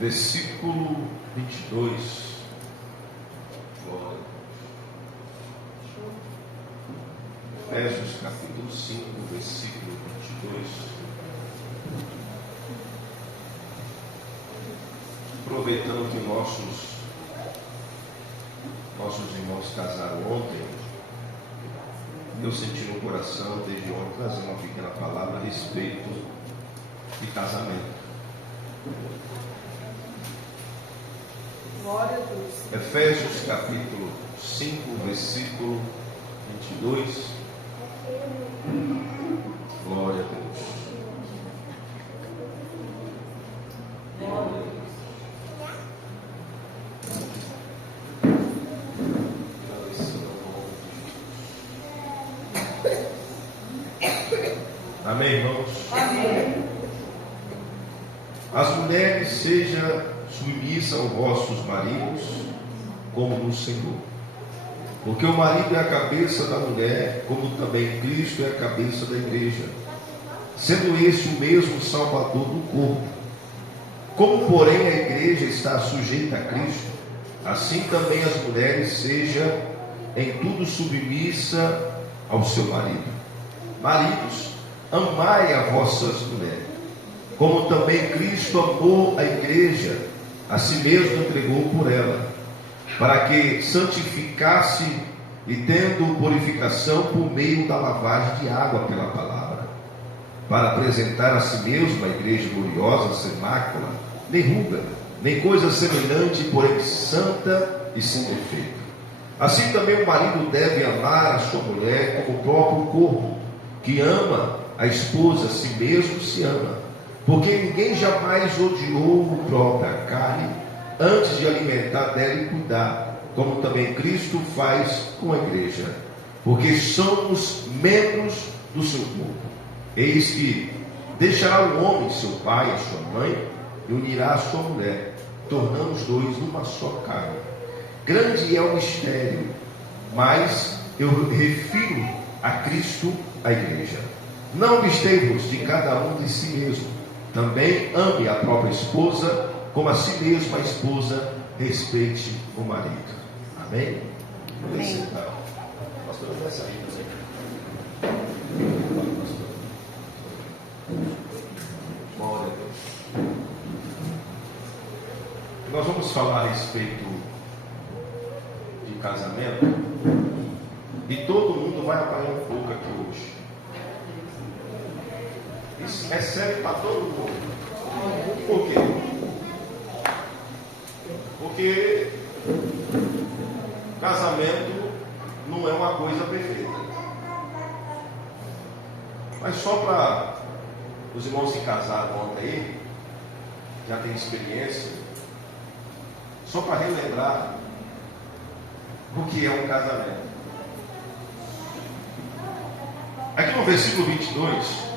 versículo 22. Glória. Efésios capítulo 5, versículo 22. Aproveitando que nossos irmãos casaram ontem, eu senti no coração desde ontem trazer uma pequena palavra a respeito de casamento. Glória a Deus. Efésios capítulo 5, versículo 22. Glória a Deus. Glória a Deus. Amém, irmãos? Amém. As mulheres sejam submissas aos vossos maridos, como no Senhor. Porque o marido é a cabeça da mulher, como também Cristo é a cabeça da igreja, sendo esse o mesmo Salvador do corpo. Como, porém, a igreja está sujeita a Cristo, assim também as mulheres sejam em tudo submissas ao seu marido. Maridos, amai as vossas mulheres, como também Cristo amou a igreja, a si mesmo entregou por ela, para que santificasse e tendo purificação por meio da lavagem de água pela palavra, para apresentar a si mesmo a igreja gloriosa, sem mácula, nem ruga, nem coisa semelhante, porém santa e sem defeito. Assim também o marido deve amar a sua mulher como o próprio corpo, que ama a esposa, a si mesmo se ama. Porque ninguém jamais odiou a própria carne, antes de alimentar dela e cuidar, como também Cristo faz com a igreja, porque somos membros do seu corpo. Eis que deixará o homem seu pai e sua mãe, e unirá a sua mulher, tornando os dois numa só carne. Grande é o mistério, mas eu refiro a Cristo, a igreja. Não obstei-vos de cada um de si mesmo, também ame a própria esposa, como a si mesma a esposa respeite o marido. Amém? Amém. Pastor, vai sair. Glória a Deus. Nós vamos falar a respeito de casamento, e todo mundo vai apanhar um pouco aqui hoje. Isso é sério para todo mundo. Por quê? Porque casamento não é uma coisa perfeita. Mas só para os irmãos que casaram ontem aí, já tem experiência, só para relembrar o que é um casamento. Aqui no versículo 22,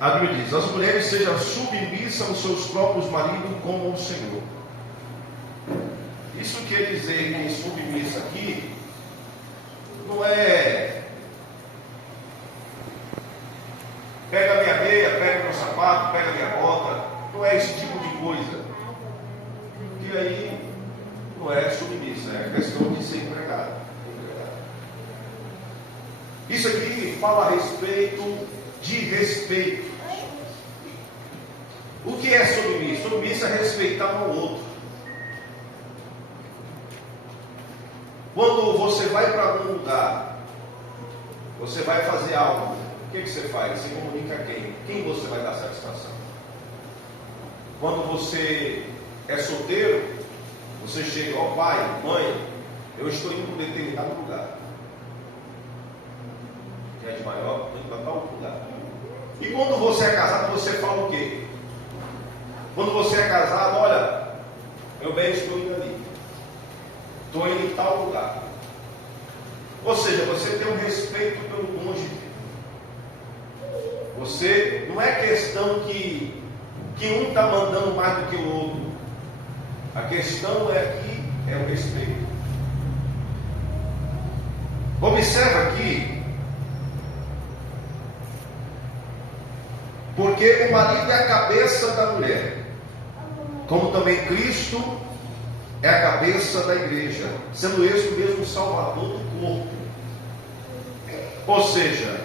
a Bíblia diz: as mulheres sejam submissas aos seus próprios maridos como ao Senhor. Isso quer dizer que submissa aqui não é pega minha meia, pega meu sapato, pega minha bota. Não é esse tipo de coisa. E aí não é submissa, é questão de ser empregado. Isso aqui fala a respeito de respeito. O que é submissa? Submissa é respeitar um ao outro. Quando você vai para algum lugar, você vai fazer algo, o que você faz? Você comunica a quem? Quem você vai dar satisfação? Quando você é solteiro, você chega ao pai, mãe, eu estou indo para um determinado lugar. Quem é de maior, indo para tal lugar. E quando você é casado, você fala o quê? Quando você é casado, olha, meu bem, estou indo ali. Estou indo em tal lugar. Ou seja, você tem um respeito pelo cônjuge. Você, não é questão que um está mandando mais do que o outro. A questão é que é o respeito. Observa aqui, porque o marido é a cabeça da mulher. como também Cristo é a cabeça da igreja, sendo esse o mesmo Salvador do corpo. Ou seja,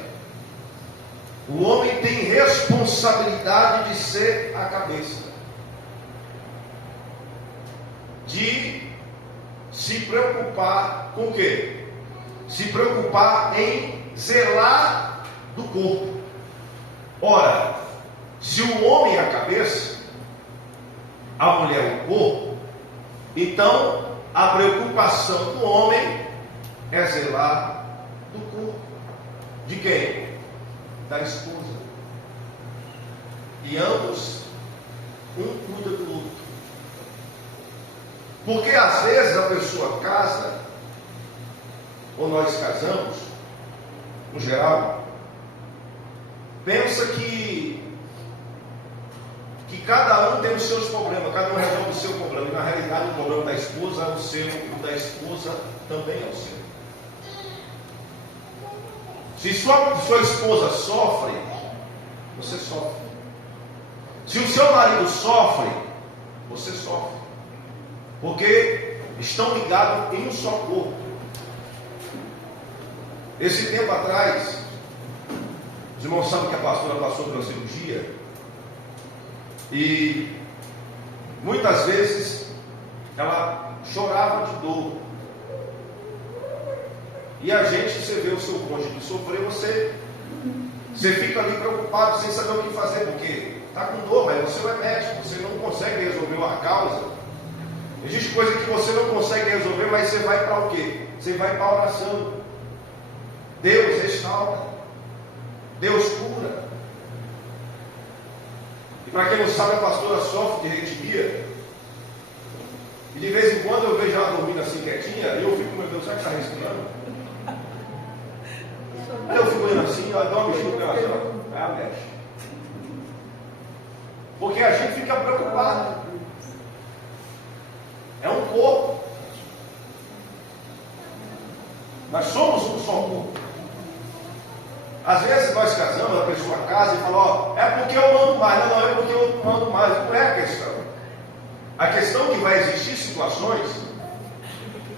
o homem tem responsabilidade de ser a cabeça, de se preocupar com o quê? Se preocupar em zelar do corpo. Ora, se o homem é a cabeça, a mulher o corpo, então a preocupação do homem é zelar do corpo. De quem? Da esposa. E ambos, um cuida do outro. Porque às vezes a pessoa casa, ou nós casamos, no geral, pensa que cada um tem os seus problemas, cada um resolve o seu problema. E na realidade o problema da esposa é o seu, o da esposa também é o seu. Se sua esposa sofre, você sofre. Se o seu marido sofre, você sofre. Porque estão ligados em um só corpo. Esse tempo atrás, os irmãos sabem que a pastora passou por uma cirurgia. E muitas vezes ela chorava de dor. E a gente, você vê o seu cônjuge sofrer, você fica ali preocupado, sem saber o que fazer, porque está com dor, mas você não é médico, você não consegue resolver a causa. Existe coisa que você não consegue resolver, mas você vai para o quê? Você vai para a oração. Deus restaura, Deus cura. E para quem não sabe, a pastora sofre de arritmia. E de vez em quando eu vejo ela dormindo assim quietinha, e eu fico, meu Deus, será que está respirando? Aí eu fico olhando assim, ela dá uma mexida no coração, aí ela mexe. Porque a gente fica preocupado. É um corpo. Nós somos um só corpo. Às vezes nós casamos, a pessoa casa e fala, ó, é porque eu mando mais. Não, é porque eu mando mais. Não é a questão. A questão é que vai existir situações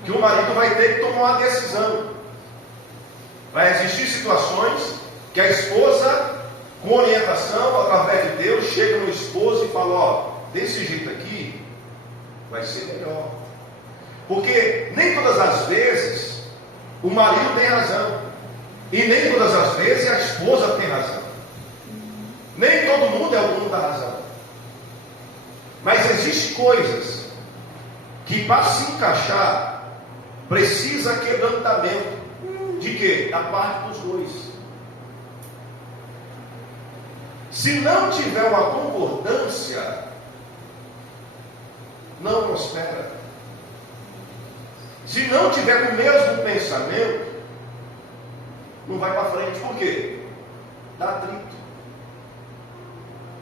que o marido vai ter que tomar uma decisão. Vai existir situações que a esposa, com orientação, através de Deus, chega no esposo e fala, ó, desse jeito aqui vai ser melhor. Porque nem todas as vezes o marido tem razão. E nem todas as vezes a esposa tem razão. Nem todo mundo é o dono da razão. Mas existem coisas que para se encaixar precisa quebrantamento. De quê? Da parte dos dois. Se não tiver uma concordância, não prospera. Se não tiver o mesmo pensamento, não vai para frente. Por quê? Dá atrito.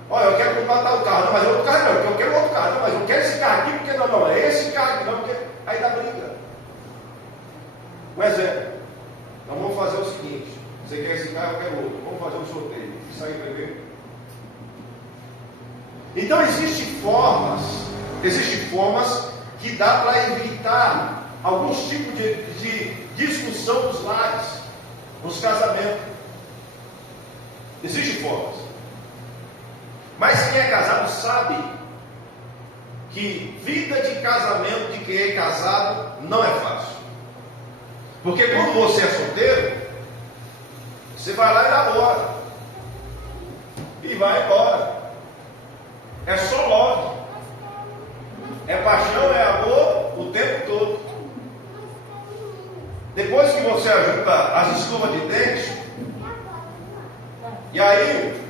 Olha, eu quero comprar tal carro, não, mas outro carro não, eu quero outro carro, não, mas eu quero esse carro aqui, porque não, é esse carro aqui não, porque aí dá briga. Um exemplo, então vamos fazer o seguinte, você quer esse carro, eu quero outro, vamos fazer um sorteio, isso aí primeiro. Então existem formas que dá para evitar alguns tipos de discussão dos lares, nos casamentos. Existem formas. Mas quem é casado sabe que vida de casamento de quem é casado não é fácil. Porque quando você é solteiro, você vai lá e namora. E vai embora. É só love. É paixão, é amor o tempo todo. Depois que você ajuda as escovas de dente, e aí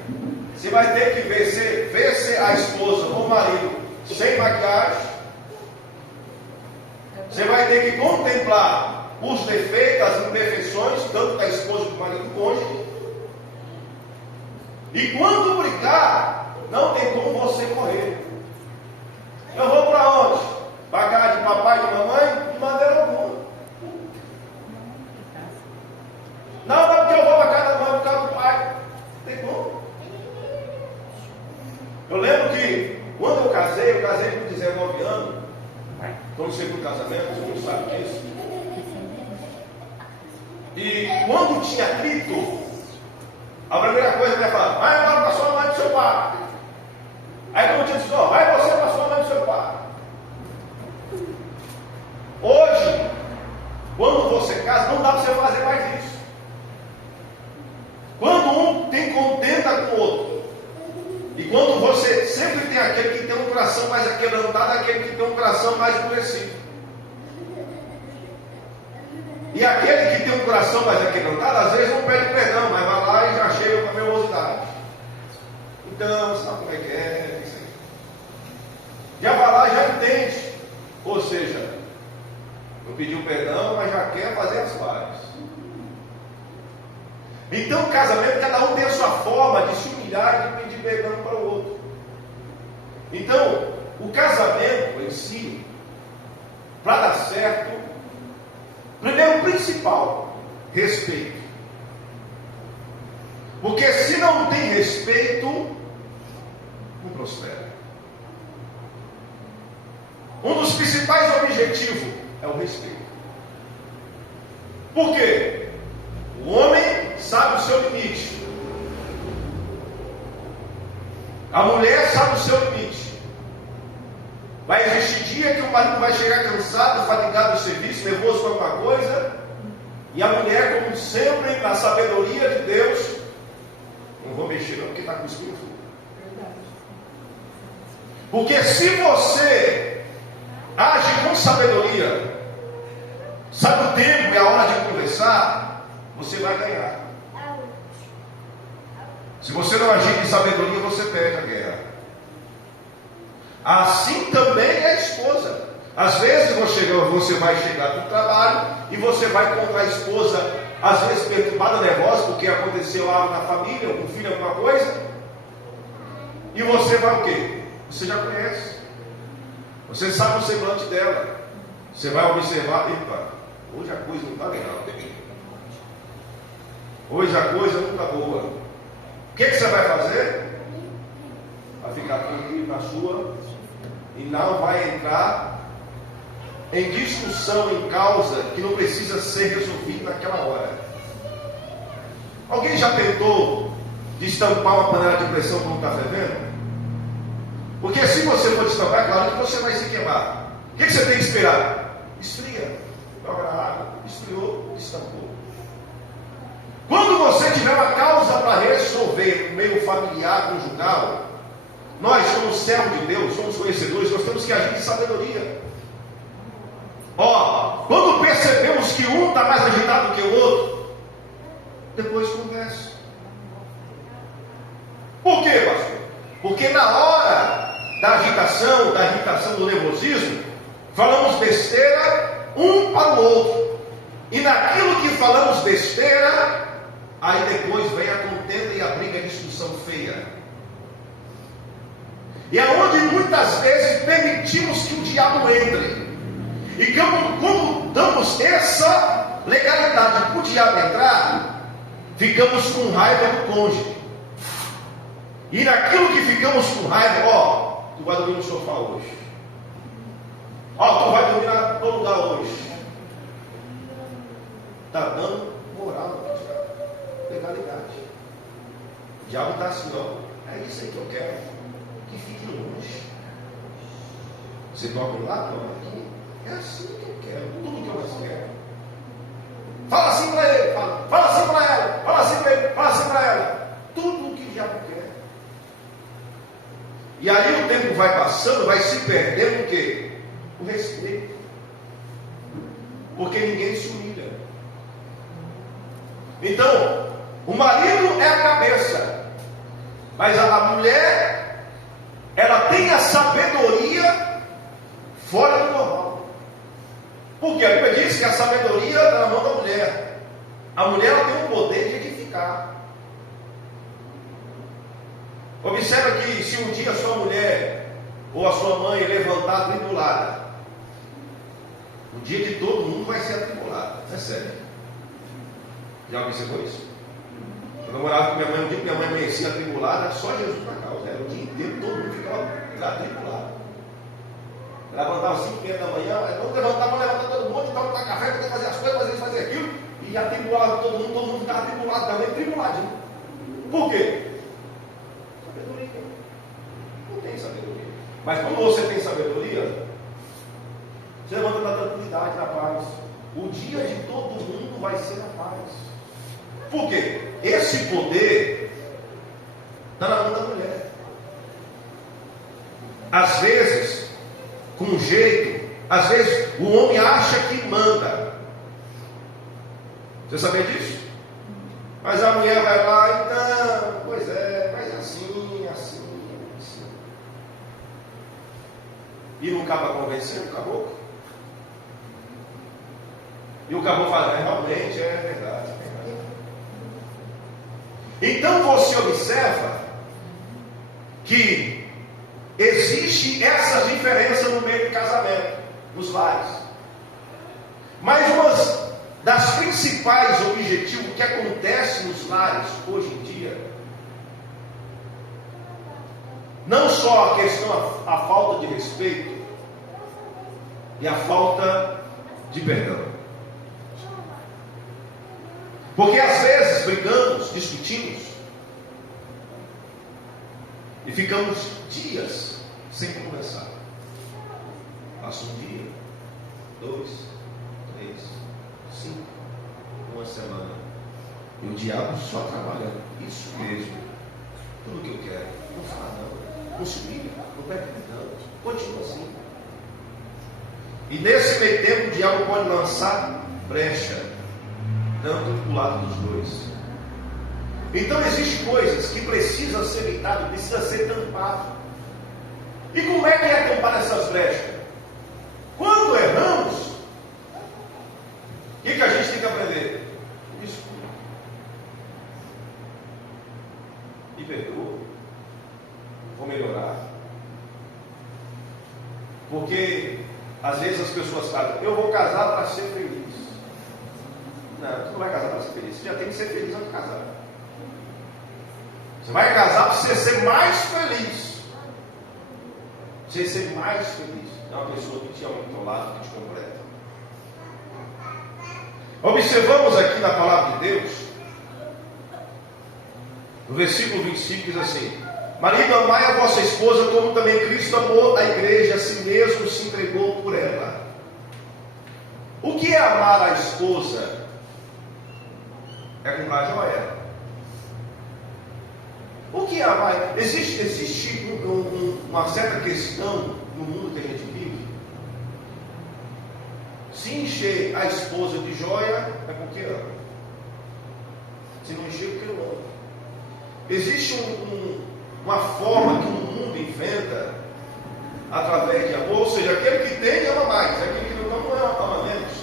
você vai ter que ver se a esposa ou o marido sem maquiagem. Você vai ter que contemplar os defeitos, as imperfeições, tanto da esposa como do marido do cônjuge. E quando brigar, não tem como você correr. Eu vou para onde? Para casa de papai e de mamãe? De maneira alguma. Não, porque eu vou para casa da mãe, para casa do pai. Não tem como. Eu lembro que quando eu casei, eu casei com 19 anos. Estou no segundo casamento, você não sabe disso. E quando tinha atrito, a primeira coisa que ele ia falar: vai embora para sua mãe do seu pai. Aí quando tinha dito: vai você para sua mãe do seu pai. Hoje, quando você casa, não dá para você fazer mais isso. Quando um tem contenta com o outro, e quando você sempre tem aquele que tem um coração mais aquebrantado, aquele que tem um coração mais endurecido. E aquele que tem um coração mais aquebrantado, às vezes não pede perdão, mas vai lá e já chega com a nervosidade. Então, sabe como é que é? Isso aí. Já vai lá e já entende. Ou seja, não pediu perdão, mas já quer fazer as pazes. Então, o casamento, cada um tem a sua forma de se humilhar e de pedir perdão para o outro. Então, o casamento em si, para dar certo, primeiro, o principal, respeito. Porque se não tem respeito, não prospera. Um dos principais objetivos é o respeito. Por quê? O homem sabe o seu limite. A mulher sabe o seu limite. Vai existir dia que o marido vai chegar cansado, fatigado do serviço, nervoso com alguma coisa, e a mulher, como sempre, na sabedoria de Deus, não vou mexer não, porque está com o espírito. Porque se você age com sabedoria, sabe o tempo e a hora de conversar, você vai ganhar. Se você não agir com sabedoria, você perde a guerra. Assim também é a esposa. Às vezes você vai chegar no trabalho e você vai encontrar a esposa, às vezes perturbada, nervosa, porque aconteceu algo na família, ou com o filho, alguma coisa. E você vai o quê? Você já conhece. Você sabe o semblante dela. Você vai observar: epa, hoje a coisa não está legal. Hoje a coisa não está boa. O que você vai fazer? Vai ficar tranquilo na sua e não vai entrar em discussão, em causa que não precisa ser resolvida naquela hora. Alguém já tentou destampar uma panela de pressão quando está fervendo? Porque se você for destampar, é claro que você vai se queimar. O que você tem que esperar? Esfria, joga na água, esfriou, destampou. Quando você tiver uma causa para resolver no meio familiar, conjugal, nós somos servos de Deus, somos conhecedores, nós temos que agir em sabedoria. Quando percebemos que um está mais agitado que o outro, depois conversa. Por quê, pastor? Porque na hora da agitação, do nervosismo, falamos besteira um para o outro. E naquilo que falamos besteira, aí depois vem a contenda e a briga, a discussão feia. E é onde muitas vezes permitimos que o diabo entre. E quando damos essa legalidade para o diabo entrar, ficamos com raiva do cônjuge. E naquilo que ficamos com raiva, tu vai dormir no sofá hoje. Tu vai dormir no teu lugar hoje. Está dando moral para o diabo. Legalidade. O diabo está assim, é isso aí que eu quero. Que fique longe. Você toca lá, toca aqui. É assim que eu quero. Tudo que eu mais quero. Fala assim para ele, fala assim para ela, fala assim para ele, fala assim para ela. Tudo o que o diabo quer. E aí o tempo vai passando, vai se perdendo o quê? O respeito. Porque ninguém se humilha. Então, o marido é a cabeça, mas a mulher, ela tem a sabedoria fora do normal. Porque a Bíblia diz que a sabedoria está na mão da mulher. A mulher, ela tem o poder de edificar. Observa que se um dia a sua mulher ou a sua mãe levantar atribulada, o dia de todo mundo vai ser atribulado. É sério. Já observou isso? Eu namorava com minha mãe, um dia que minha mãe amanhecia atribulada, só Jesus na causa. Era o dia inteiro, todo mundo ficava atribulado. 11h30 da manhã, vamos levantar todo mundo, então tomar café, tem que fazer as coisas, fazer isso, fazer aquilo, e atribulado todo mundo ficava atribulado também, tribuladinho. Por quê? Sabedoria. Não tem sabedoria. Mas quando você tem sabedoria, você levanta na tranquilidade, na paz. O dia de todo mundo vai ser na paz. Por quê? Esse poder está na mão da mulher. Às vezes, com jeito, às vezes o homem acha que manda. Você sabia disso? Mas a mulher vai lá, então, pois é, mas assim. E não acaba convencendo o caboclo. E o caboclo fala, realmente, é verdade. Então você observa que existe essa diferença no meio do casamento, nos lares. Mas uma das principais objetivos que acontece nos lares hoje em dia, não só a questão, a falta de respeito e a falta de perdão. Porque às vezes brigamos, discutimos e ficamos dias sem conversar. Passa um dia, 2, 3, 5, uma semana. E o diabo só trabalhando. Isso mesmo. Tudo que eu quero. Não fala não. Não se humilha. Não pede perdão. Continua assim. E nesse meio tempo o diabo pode lançar brecha, tanto para o lado dos dois. Então existem coisas que precisam ser evitadas, precisam ser tampadas. E como é que é tampar essas brechas? Quando erramos, o que a gente tem que aprender? Desculpa. Me perdoa. Vou melhorar. Porque às vezes as pessoas falam, eu vou casar para ser feliz. Não, você não vai casar para ser feliz. Você já tem que ser feliz antes de casar. Você vai casar para você ser mais feliz. Você ser mais feliz. É uma pessoa que te ama do teu lado, que te completa. Observamos aqui na palavra de Deus, no versículo 25 diz assim: marido, amai a vossa esposa, como também Cristo amou a igreja, a si mesmo se entregou por ela. O que é amar a esposa? É comprar joia. O que é amar? Existe uma certa questão no mundo que a gente vive. Se encher a esposa de joia, é porque ama. Se não encher, porque não ama. Existe uma forma que o mundo inventa através de amor, ou seja, aquele que tem ama mais, aquele que não ama menos.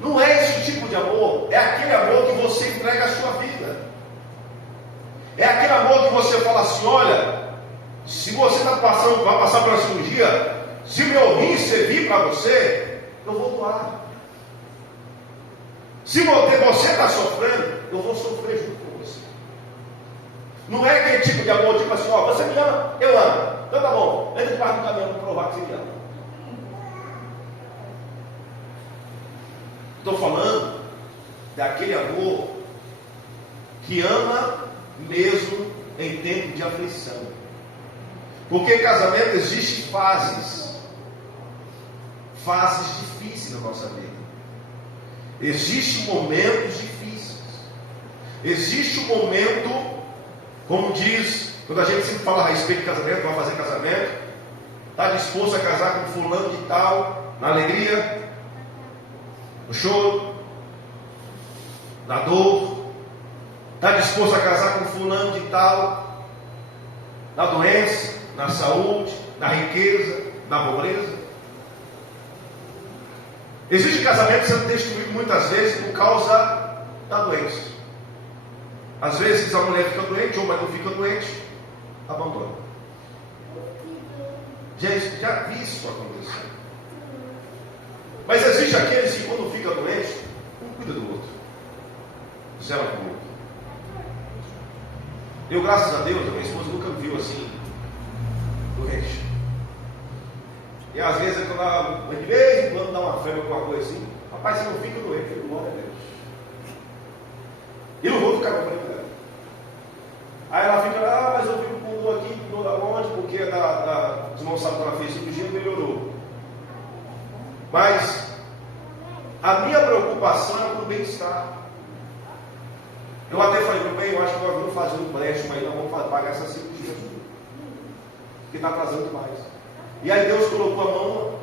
Não é esse tipo de amor, é aquele amor que você entrega a sua vida. É aquele amor que você fala assim, olha, se você vai passar por uma cirurgia, se meu rim servir para você, eu vou doar. Se você está sofrendo, eu vou sofrer junto com você. Não é aquele tipo de amor, tipo assim, ó, você me ama, eu amo. Então tá bom, entra debaixo do caminhão para provar que você me ama. Estou falando daquele amor que ama mesmo em tempo de aflição. Porque em casamento existem fases difíceis na nossa vida. Existem momentos difíceis. Existe um momento, como diz, quando a gente sempre fala a respeito de casamento, vai fazer casamento, está disposto a casar com fulano de tal, na alegria, no choro, na dor. Está disposto a casar com fulano de tal, na doença, na saúde, na riqueza, na pobreza. Existe casamento sendo destruído muitas vezes por causa da doença. Às vezes a mulher fica doente, ou o marido fica doente, abandona. Já vi isso acontecer. Mas existe aqueles que quando fica doente, um cuida do outro, zela com o outro. Eu, graças a Deus, a minha esposa nunca me viu assim, doente. E às vezes eu estou lá, de vez em quando dá uma febre, alguma coisa assim. Rapaz, você não fica doente, eu fico, glória a Deus. E não vou ficar doente dela. Aí ela fica lá, mas eu fico com dor aqui, com dor da onde, porque os irmãos sabem que ela fez cirurgia e melhorou. Mas a minha preocupação é com o bem-estar. Eu até falei, meu bem, eu acho que nós vamos fazer um empréstimo aí, nós vamos pagar essa cirurgia. Que está atrasando demais. E aí Deus colocou a mão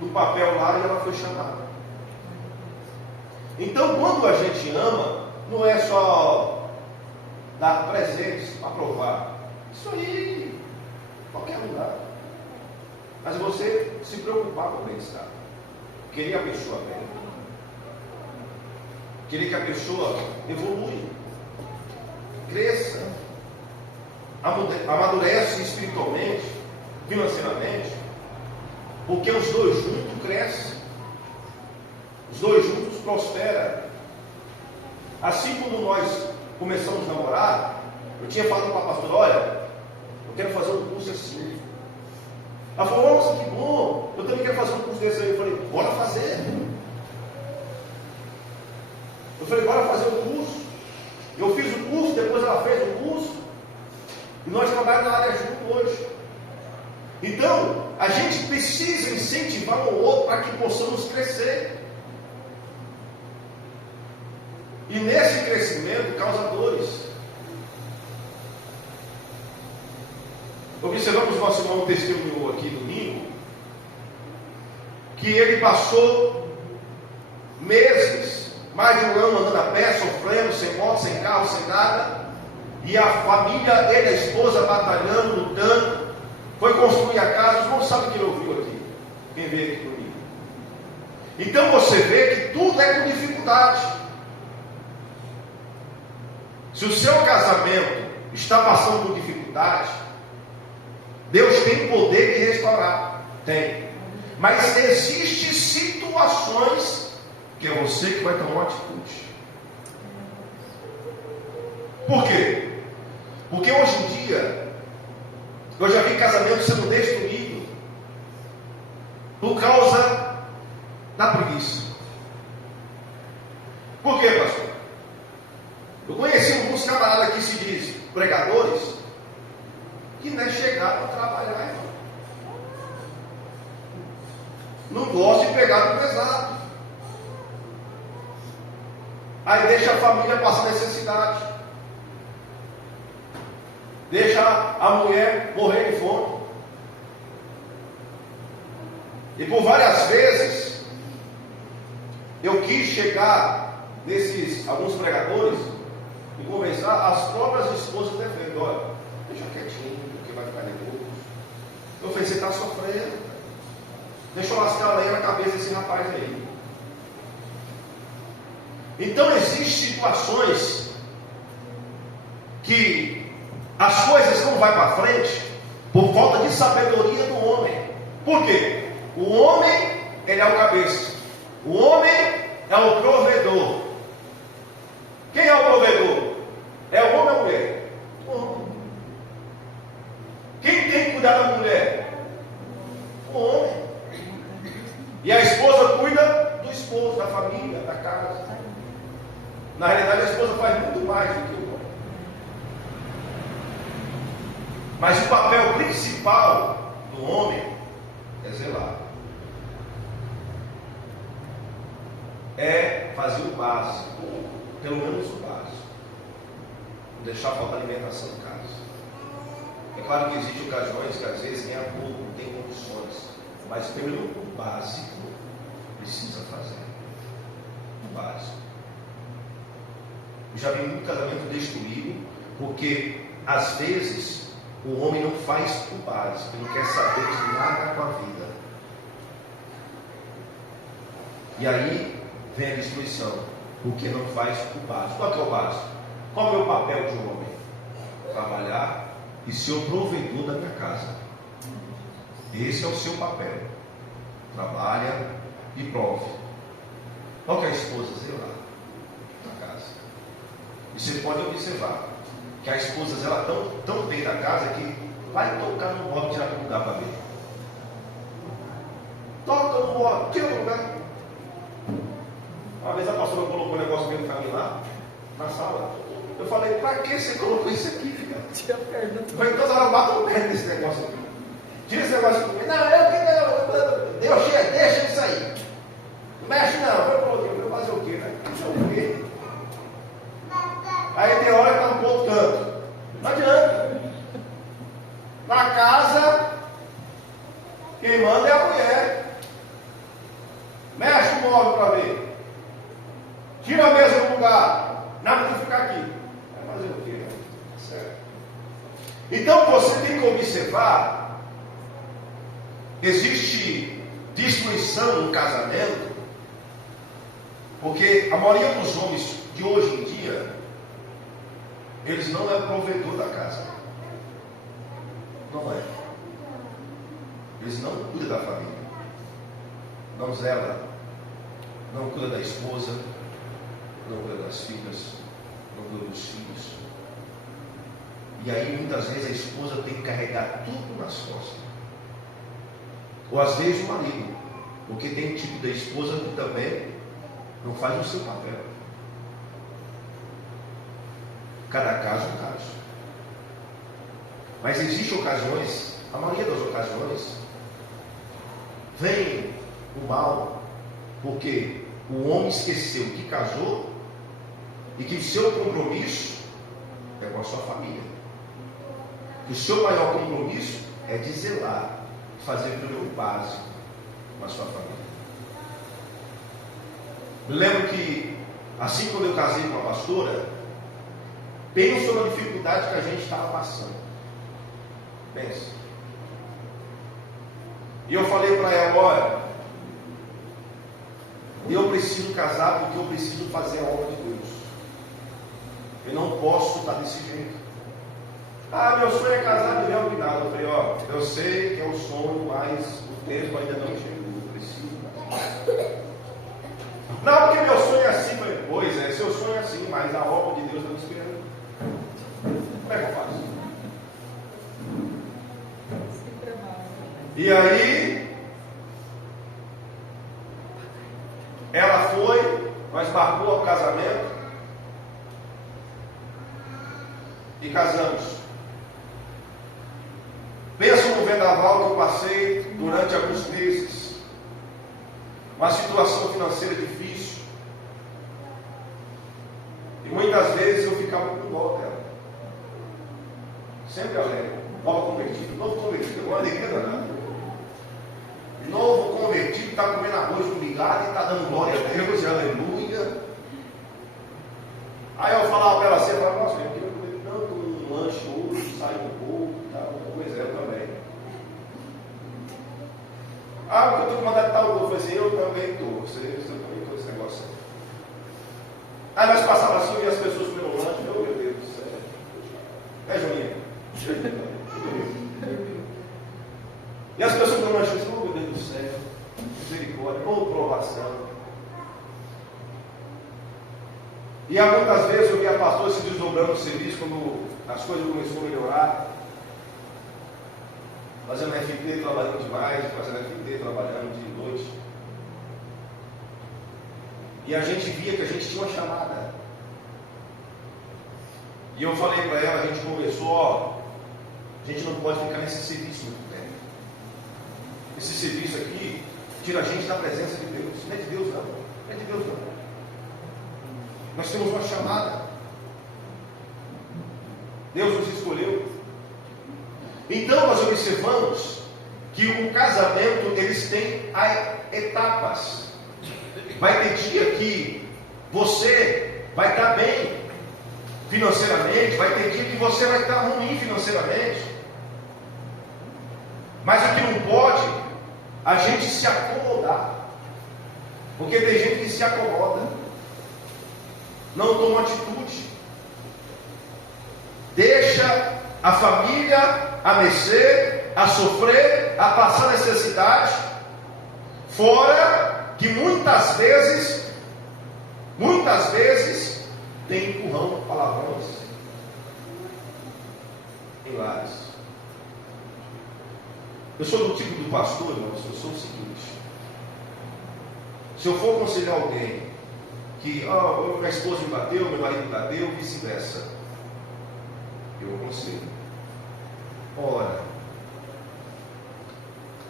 no papel lá e ela foi chamada. Então, quando a gente ama, não é só dar presentes, aprovar. Isso aí, qualquer lugar. Mas você se preocupar com o bem-estar. Querer a pessoa bem. Querer que a pessoa evolui. Cresça. Amadurece espiritualmente, financeiramente. Porque os dois juntos crescem. Os dois juntos prosperam. Assim como nós começamos a namorar, eu tinha falado para a pastora, olha, eu quero fazer um curso assim. Ela falou, nossa, que bom, eu também quero fazer um curso desse aí. Eu falei, bora fazer. Eu falei, bora fazer o curso. Eu fiz o curso, depois ela fez o curso. E nós trabalhamos na área junto hoje. Então, a gente precisa incentivar um ao outro para que possamos crescer. E nesse crescimento causa dores. Observamos nosso irmão testemunhou aqui domingo, que ele passou meses, mais de um ano andando a pé, sofrendo, sem moto, sem carro, sem nada, e a família, ele e a esposa batalhando, lutando, foi construir a casa. Os irmãos sabem o que ele ouviu aqui, quem veio aqui comigo. Então você vê que tudo é com dificuldade. Se o seu casamento está passando por dificuldade, Deus tem poder de restaurar. Tem. Mas existem situações que é você que vai tomar uma atitude. Por quê? Porque hoje em dia, eu já vi casamento sendo destruído por causa da preguiça. Por quê, pastor? Eu conheci alguns camaradas que se dizem pregadores, que não é chegar para trabalhar, irmão. Não gosta de pegar no pesado. Aí deixa a família passar necessidade. Deixa a mulher morrer de fome. E por várias vezes eu quis chegar nesses alguns pregadores e conversar, as próprias esposas defendem, olha, deixa quietinho, porque vai ficar nervoso. Eu falei, você está sofrendo. Deixa eu lascar a lenha na cabeça desse rapaz aí. Então existem situações que as coisas não vão para frente por falta de sabedoria do homem. Por quê? O homem, ele é o cabeça. O homem é o provedor. Quem é o provedor? É o homem ou a mulher? O homem. Quem tem que cuidar da mulher? O homem. E a esposa cuida do esposo, da família, da casa. Na realidade, a esposa faz muito mais do que o homem. Mas o papel principal do homem é zelar. É fazer o básico, pelo menos o básico. Não deixar faltar alimentação em casa. É claro que existem ocasiões que às vezes nem a pouco, não tem condições. Mas pelo básico precisa fazer. O básico. Eu já vi muito casamento destruído, porque às vezes o homem não faz o básico, não quer saber de nada com a vida. E aí vem a destruição, porque não faz o básico. Qual que é o básico? Qual é o meu papel de um homem? Trabalhar e ser o provedor da minha casa. Esse é o seu papel. Trabalha e prove. Qual que é a esposa? Zelar na casa. E você pode observar que a esposa zela tão bem da casa que vai tocar no modo de tirar do lugar para ver. vambora, tira do lugar. Uma vez a pastora colocou um negócio meio do caminho lá, na sala. Eu falei, para que você colocou isso aqui, filha? Tira a perna. Eu falei, toda hora bata o pé desse negócio aqui. Tira esse negócio aqui. Não, deixa isso aí. Não mexe não. Eu vou fazer o quê, né? Fazer o quê? Aí tem hora que está no outro canto. Não adianta. Na casa, quem manda é a mulher. Mexe o móvel para ver. Tira a mesa do lugar. Nada de ficar aqui. Vai fazer o quê? Né? Certo. Então você tem que observar. Existe destruição no casamento. Porque a maioria dos homens de hoje em dia, eles não é provedor da casa. Não é. Eles não cuidam da família. Não zela. Não cuida da esposa. Não cuida das filhas. Não cuida dos filhos. E aí muitas vezes a esposa tem que carregar tudo nas costas. Ou às vezes o marido. Porque tem um tipo da esposa que também não faz o seu papel. Cada caso é um caso. Mas existem ocasiões, a maioria das ocasiões, vem o mal, porque o homem esqueceu que casou e que o seu compromisso é com a sua família. Que o seu maior compromisso é de zelar, fazer o básico com a sua família. Me lembro que, assim quando eu casei com a pastora, pensa na dificuldade que a gente estava passando. Pensa. E eu falei para ela, olha, eu preciso casar porque eu preciso fazer a obra de Deus. Eu não posso estar desse jeito. Ah, meu sonho é casar, me deu cuidado. Eu falei, ó, eu sei que é o sonho, mas o tempo ainda não chegou. Eu preciso casar. Não, porque meu sonho é assim. Eu falei, pois é, seu sonho é assim, mas a obra de Deus está me esperando. Como é que eu faço? E aí, ela foi, nós marcou o casamento e casamos. Pensa no vendaval que eu passei durante alguns meses, uma situação financeira difícil, e muitas vezes eu ficava com dó dela. Sempre alegre, novo convertido, agora alegria danada. Novo convertido, está comendo arroz com ligado e está dando glória a Deus, aleluia. Aí eu falava para ela assim, eu falava, nossa, eu queria comer tanto um lanche hoje, sair um pouco, tá? Pois é, eu também. Ah, porque eu estou com vontade de tal coisa. Eu falei assim, eu também estou, você também estou nesse negócio aí. Aí nós passávamos assim, e as pessoas comendo lanche, meu Deus do céu. É, Juninho? E as pessoas comendo lanche, oh meu Deus do céu, misericórdia, ou provação. E há muitas vezes eu vi a pastora se desdobrando no serviço quando as coisas começaram a melhorar. Fazendo FT, trabalhando demais, fazendo FT, trabalhando de noite. E a gente via que a gente tinha uma chamada. E eu falei para ela, a gente conversou, ó, a gente não pode ficar nesse serviço muito tempo. Esse serviço aqui tira a gente da presença de Deus. Não é de Deus não. Não é de Deus não. Nós temos uma chamada. Deus nos escolheu. Então nós observamos que o casamento, eles têm etapas. Vai ter dia que você vai estar bem financeiramente, vai ter dia que você vai estar ruim financeiramente. Mas o que não pode, a gente se acomodar. Porque tem gente que se acomoda, não toma atitude, deixa a família a mercê, a sofrer, a passar necessidade, fora que muitas vezes tem empurrão, palavrões em lares. Eu sou do tipo do pastor, irmãos, eu sou o seguinte: Se eu for aconselhar alguém que minha esposa me bateu, meu marido me bateu, vice-versa, eu aconselho. Ora,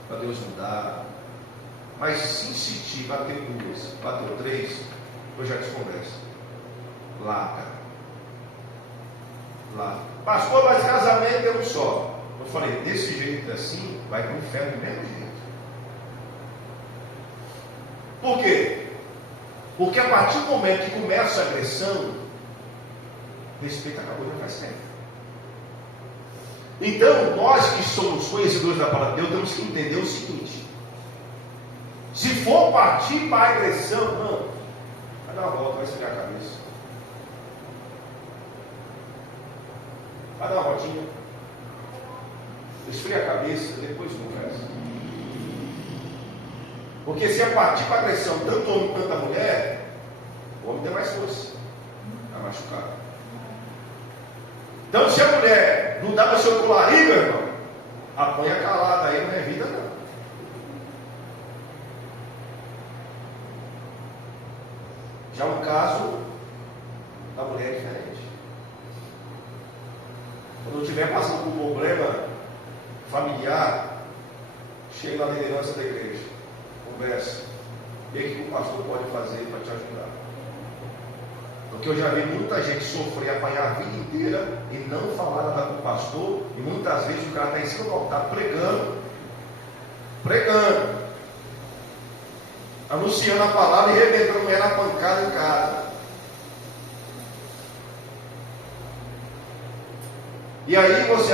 para Deus mudar. Mas se insistir, bateu 2, bateu 3, eu já desconverso. Larga. Pastor, mas casamento é um só. Eu falei, desse jeito assim, vai para o inferno do mesmo jeito. Por quê? Porque a partir do momento que começa a agressão, o respeito acabou já faz tempo. Então, nós que somos conhecedores da palavra de Deus, temos que entender o seguinte: se for partir para a agressão, não, vai dar uma volta, vai esfriar a cabeça. Vai dar uma voltinha, esfria a cabeça, depois conversa. Porque se é partir para a agressão, tanto o homem quanto a mulher, o homem tem mais força a machucar. Então, se a mulher não dá no seu colarinho, meu irmão, apanha calada aí, não é vida não. Já o caso da mulher é diferente. Quando eu estiver passando por um problema familiar, chega na liderança da igreja, conversa, vê o que o pastor pode fazer para te ajudar. Porque eu já vi muita gente sofrer, apanhar a vida inteira e não falar nada com o pastor, e muitas vezes o cara está em cima do altar pregando, anunciando a palavra e arrebentando a mulher na pancada em casa. E aí você